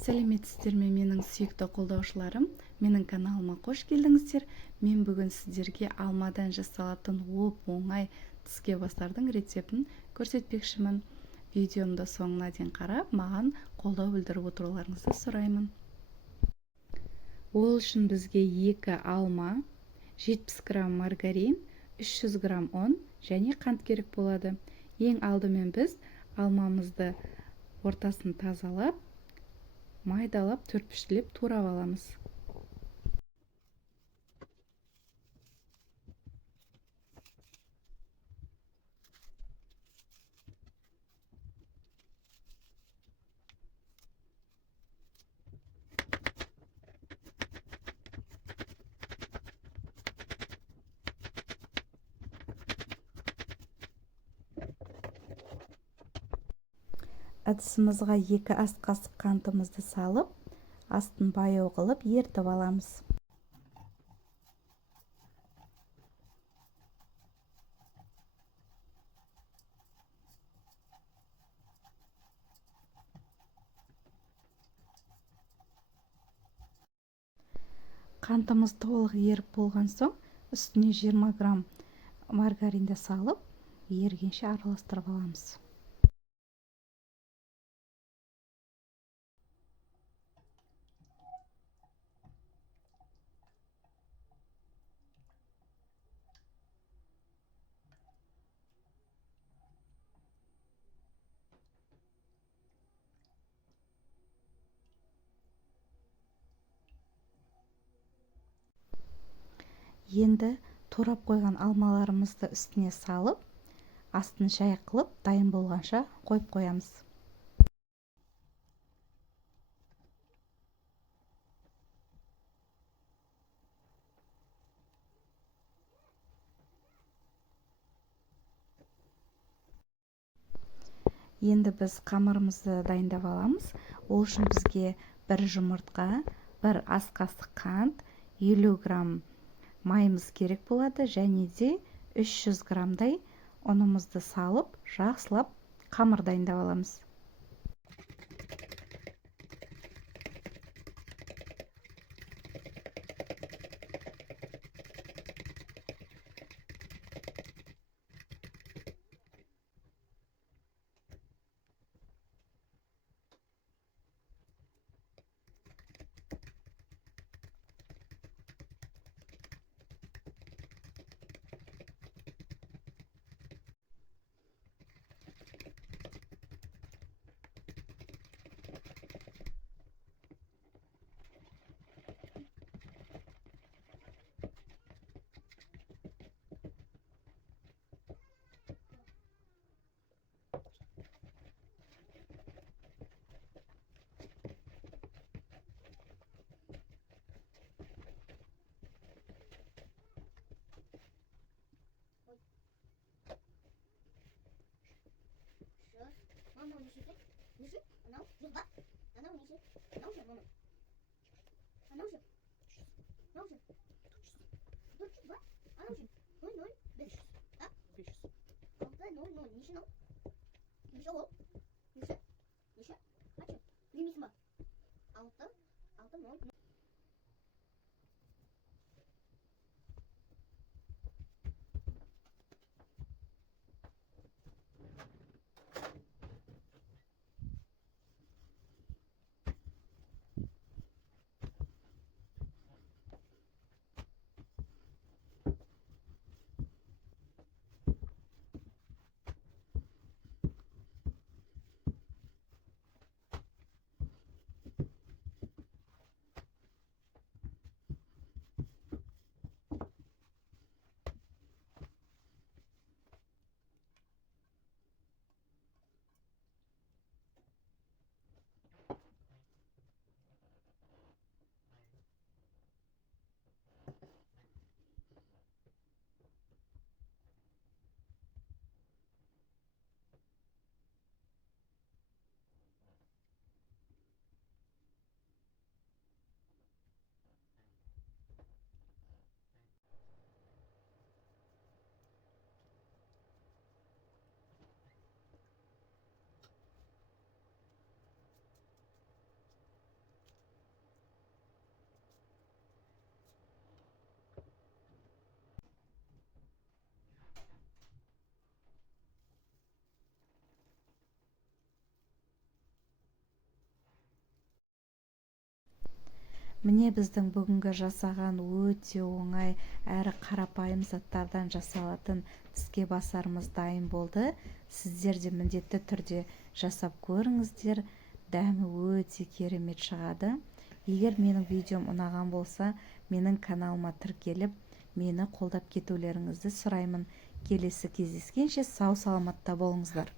Сәлеметсіздер ме менің сүйікті қолдаушыларым, менің каналыма қош келдіңіздер. Мен бүгін сіздерге алмадан жасалатын оп-оңай тіскебастардың рецептін көрсетпекшімін. Видеомды соңына дейін қарап, маған қолдау білдіріп отыруларыңызды сұраймын. Ол үшін бізге 2 алма, 70 грамм маргарин, 300 грамм ұн және қант керек болады. Ең алдымен біз алмамызды ортасын тазалап, майдалап, төртбұрыштап турап аламыз. Ыдысымызға 2 ас қасық қантымызды салып, астын баяу қылып ертіп аламыз. Қантымыз толық еріп болған соң, үстіне 20 грамм маргаринді салып, ергенше араластырып аламыз. Енді турап қойған алмаларымызды үстіне салып, астын жай қылып, дайын болғанша қойып қоямыз. Енді біз қамырымызды дайындап аламыз. Ол үшін бізге 1 жұмыртқа, 1 ас қасық қант, 50 грамм майымыз керек болады, және де 300 граммдай ұнымызды салып, жақсылап қамыр дайындап аламыз. Мама, неси. Неси. Анау, жоқ па? Анау неси. Анау же, мама. Анау же. Анау же. 400 ба? Анау же. 0, 500. А? 500. 6, 0, 0. Неше мынау? Неше ол? Неше? Неше? Қанша? Білмейсің ба? 6, 6, 0. Міне біздің бүгінгі жасаған өте оңай әрі қарапайым заттардан жасалатын тіске басарымыз дайын болды. Сіздер де міндетті түрде жасап көріңіздер. Дәмі өте керемет шығады. Егер менің видеом ұнаған болса, менің каналыма тіркеліп, мені қолдап кетулеріңізді сұраймын. Келесі кездескенше сау саламатта болыңыздар.